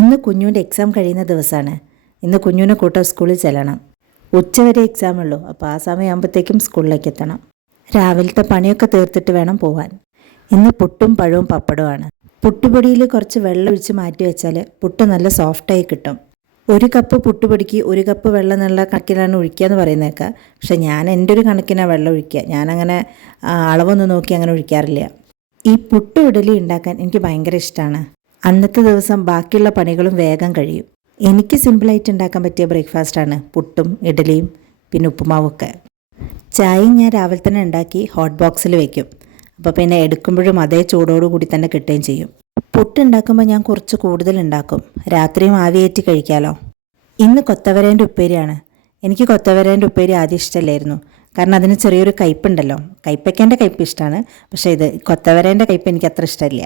ഇന്ന് കുഞ്ഞുവിൻ്റെ എക്സാം കഴിയുന്ന ദിവസമാണ്. ഇന്ന് കുഞ്ഞുവിനെ കൂട്ടാൻ സ്കൂളിൽ ചെല്ലണം. ഉച്ചവരെ എക്സാം ഉള്ളൂ. അപ്പോൾ ആ സമയമാകുമ്പോഴത്തേക്കും സ്കൂളിലേക്ക് എത്തണം. രാവിലത്തെ പണിയൊക്കെ തീർത്തിട്ട് വേണം പോവാൻ. ഇന്ന് പുട്ടും പഴവും പപ്പടവുമാണ്. പുട്ടുപൊടിയിൽ കുറച്ച് വെള്ളം ഒഴിച്ച് മാറ്റി വെച്ചാൽ പുട്ട് നല്ല സോഫ്റ്റായി കിട്ടും. 1 കപ്പ് പുട്ടുപൊടിക്ക് 1 കപ്പ് വെള്ളം എന്നുള്ള കണക്കിലാണ് ഒഴിക്കുക എന്ന് പറയുന്നേക്കുക. പക്ഷെ ഞാൻ എൻ്റെ ഒരു കണക്കിനാണ് വെള്ളം ഒഴിക്കുക. ഞാനങ്ങനെ അളവൊന്നും നോക്കി അങ്ങനെ ഒഴിക്കാറില്ല. ഈ പുട്ടും ഇഡലി ഉണ്ടാക്കാൻ എനിക്ക് ഭയങ്കര ഇഷ്ടമാണ്. അന്നത്തെ ദിവസം ബാക്കിയുള്ള പണികളും വേഗം കഴിയും. എനിക്ക് സിമ്പിളായിട്ട് ഉണ്ടാക്കാൻ പറ്റിയ ബ്രേക്ക്ഫാസ്റ്റാണ് പുട്ടും ഇഡലിയും പിന്നെ ഉപ്പുമാവൊക്കെ. ചായയും ഞാൻ രാവിലെ തന്നെ ഉണ്ടാക്കി ഹോട്ട് ബോക്സിൽ വെക്കും. അപ്പോൾ പിന്നെ എടുക്കുമ്പോഴും അതേ ചൂടോടുകൂടി തന്നെ കിട്ടുകയും ചെയ്യും. പുട്ട് ഉണ്ടാക്കുമ്പോൾ ഞാൻ കുറച്ച് കൂടുതൽ ഉണ്ടാക്കും. രാത്രിയും ആവിയേറ്റി കഴിക്കാമല്ലോ. ഇന്ന് കൊത്തവരേൻ്റെ ഉപ്പേരിയാണ്. എനിക്ക് കൊത്തവരേൻ്റെ ഉപ്പേരി ആദ്യം ഇഷ്ടമല്ലായിരുന്നു. കാരണം അതിന് ചെറിയൊരു കയ്പ്പുണ്ടല്ലോ. കയ്പ്പയ്ക്കേൻ്റെ കയ്പ്പ് ഇഷ്ടമാണ്. പക്ഷേ ഇത് കൊത്തവരേൻ്റെ കയ്പ്പ് എനിക്ക് അത്ര ഇഷ്ടമില്ല.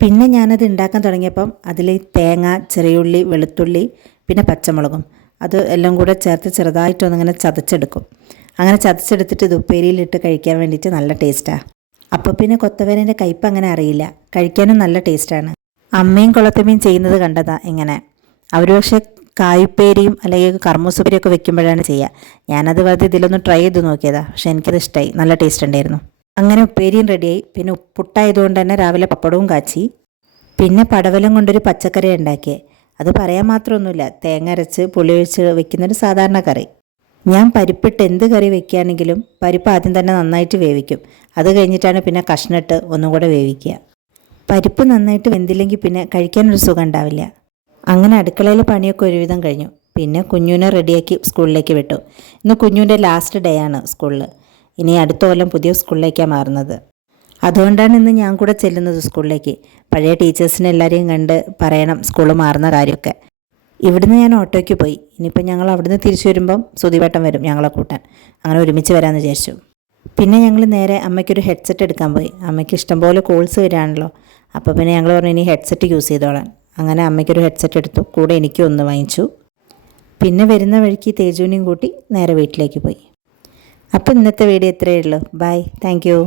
പിന്നെ ഞാനത് ഉണ്ടാക്കാൻ തുടങ്ങിയപ്പം അതിൽ തേങ്ങ, ചെറിയുള്ളി, വെളുത്തുള്ളി പിന്നെ പച്ചമുളകും അത് എല്ലാം കൂടെ ചേർത്ത് ചെറുതായിട്ടൊന്നിങ്ങനെ ചതച്ചെടുക്കും. അങ്ങനെ ചതച്ചെടുത്തിട്ട് ഇത് ഉപ്പേരിയിലിട്ട് കഴിക്കാൻ വേണ്ടിയിട്ട് നല്ല ടേസ്റ്റാണ്. അപ്പോൾ പിന്നെ കൊത്തവരേൻ്റെ കയ്പ്പ് അങ്ങനെ അറിയില്ല. കഴിക്കാനും നല്ല ടേസ്റ്റാണ്. അമ്മയും കുളത്തമ്മയും ചെയ്യുന്നത് കണ്ടതാ ഇങ്ങനെ. അവർ പക്ഷേ കായുപ്പേരിയും അല്ലെങ്കിൽ കർമ്മൂസുപ്പേരിയൊക്കെ വെക്കുമ്പോഴാണ് ചെയ്യുക. ഞാനത് വെറുതെ ഇതിലൊന്ന് ട്രൈ ചെയ്ത് നോക്കിയതാണ്. പക്ഷേ എനിക്കത് ഇഷ്ടമായി. നല്ല ടേസ്റ്റ് ഉണ്ടായിരുന്നു. അങ്ങനെ ഉപ്പേരിയും റെഡിയായി. പിന്നെ പുട്ടായതുകൊണ്ട് തന്നെ രാവിലെ പപ്പടവും കാച്ചി. പിന്നെ പടവലം കൊണ്ടൊരു പച്ചക്കറി ഉണ്ടാക്കിയേ. അത് പറയാൻ മാത്രമൊന്നുമില്ല. തേങ്ങ അരച്ച് പുളി ഒഴിച്ച് വെക്കുന്നൊരു സാധാരണ കറി. ഞാൻ പരിപ്പിട്ട് എന്ത് കറി വെക്കുകയാണെങ്കിലും പരിപ്പ് ആദ്യം തന്നെ നന്നായിട്ട് വേവിക്കും. അത് കഴിഞ്ഞിട്ടാണ് പിന്നെ കഷ്ണിട്ട് ഒന്നും കൂടെ വേവിക്കുക. പരിപ്പ് നന്നായിട്ട് വെന്തില്ലെങ്കിൽ പിന്നെ കഴിക്കാനൊരു സുഖം ഉണ്ടാവില്ല. അങ്ങനെ അടുക്കളയിലെ പണിയൊക്കെ ഒരുവിധം കഴിഞ്ഞു. പിന്നെ കുഞ്ഞുവിനെ റെഡിയാക്കി സ്കൂളിലേക്ക് വിട്ടു. ഇന്ന് കുഞ്ഞുവിൻ്റെ ലാസ്റ്റ് ഡേ ആണ് സ്കൂളിൽ. ഇനി അടുത്ത കൊല്ലം പുതിയ സ്കൂളിലേക്കാണ് മാറുന്നത്. അതുകൊണ്ടാണ് ഇന്ന് ഞാൻ കൂടെ ചെല്ലുന്നത് സ്കൂളിലേക്ക്. പഴയ ടീച്ചേഴ്സിനെ എല്ലാവരെയും കണ്ട് പറയണം സ്കൂളിൽ മാറുന്ന കാര്യമൊക്കെ. ഇവിടുന്ന് ഞാൻ ഓട്ടോയ്ക്ക് പോയി. ഇനിയിപ്പോൾ ഞങ്ങൾ അവിടുന്ന് തിരിച്ചു വരുമ്പം സുധിവേട്ടൻ വരും ഞങ്ങളെ കൂട്ടാൻ. അങ്ങനെ ഒരുമിച്ച് വരാമെന്ന് വിചാരിച്ചു. പിന്നെ ഞങ്ങൾ നേരെ അമ്മയ്ക്കൊരു ഹെഡ്സെറ്റ് എടുക്കാൻ പോയി. അമ്മയ്ക്ക് ഇഷ്ടംപോലെ കോൾസ് വരികയാണല്ലോ. അപ്പോൾ പിന്നെ ഞങ്ങൾ പറഞ്ഞു ഇനി ഹെഡ്സെറ്റ് യൂസ് ചെയ്തോളാം. അങ്ങനെ അമ്മയ്ക്കൊരു ഹെഡ്സെറ്റ് എടുത്തു. കൂടെ എനിക്കും ഒന്ന് വാങ്ങിച്ചു. പിന്നെ വരുന്ന വഴിക്ക് തേജുവിനെയും കൂട്ടി നേരെ വീട്ടിലേക്ക് പോയി. അപ്പോൾ ഇന്നത്തെ വീഡിയോ ഇത്രയേ ഉള്ളൂ. ബൈ. Thank you.